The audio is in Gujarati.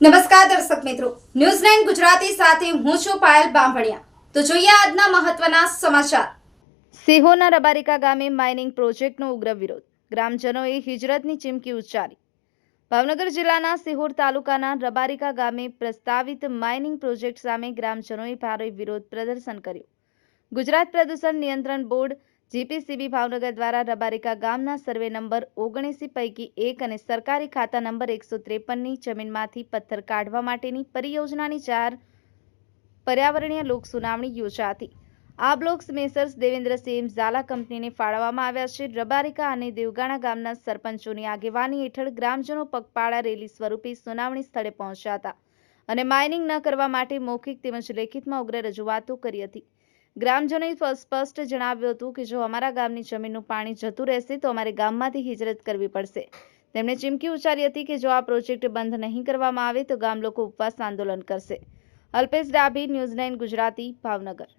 નમસ્કાર દર્શક મિત્રો. ન્યૂઝ નાઇન ગુજરાતી સાથે હું છું પાયલ બામભણિયા. તો જોઈએ આજના મહત્વના સમાચાર. સિહોરના રબારિકા ગામે માઇનિંગ પ્રોજેક્ટનો ઉગ્ર વિરોધ. ગ્રામજનોએ હિજરતની ચીમકી ઉચ્ચારી. ભાવનગર જિલ્લાના સિહોર તાલુકાના રબારિકા ગામે પ્રસ્તાવિત માઇનિંગ પ્રોજેક્ટ સામે ગ્રામજનોએ ભારે વિરોધ પ્રદર્શન કર્યું. ગુજરાત પ્રદૂષણ નિયંત્રણ બોર્ડ જીપીસીબી ભાવનગર દ્વારા રબારિકા ગામના સર્વે નંબર ઓગણએંસી પૈકી એક અને સરકારી ખાતા નંબર એકસો ત્રેપનની જમીનમાંથી પથ્થર કાઢવા માટેની પરિયોજનાની ચાર પર્યાવરણીય લોક સુનાવણી યોજાતી. આ બ્લોક્સ મેસર્સ દેવેન્દ્રસિંહ ઝાલા કંપનીને ફાળવવામાં આવ્યા છે. રબારિકા અને દેવગાણા ગામના સરપંચોની આગેવાની હેઠળ ગ્રામજનો પગપાળા રેલી સ્વરૂપે સુનાવણી સ્થળે પહોંચ્યા હતા અને માઇનિંગ ન કરવા માટે મૌખિક તેમજ લેખિતમાં ઉગ્ર રજૂઆતો કરી હતી. ગ્રામજનોએ સ્પષ્ટ જણાવ્યું હતું કે જો અમારા ગામની જમીનનું પાણી જતું રહેશે તો અમારે ગામમાંથી હિજરત કરવી પડશે. તેમણે ચીમકી ઉચ્ચારી હતી કે જો આ પ્રોજેક્ટ બંધ નહીં કરવામાં આવે તો ગામ લોકો ઉપવાસ આંદોલન કરશે. Alpesh Dabhi, news nine Gujarati, Bhavnagar.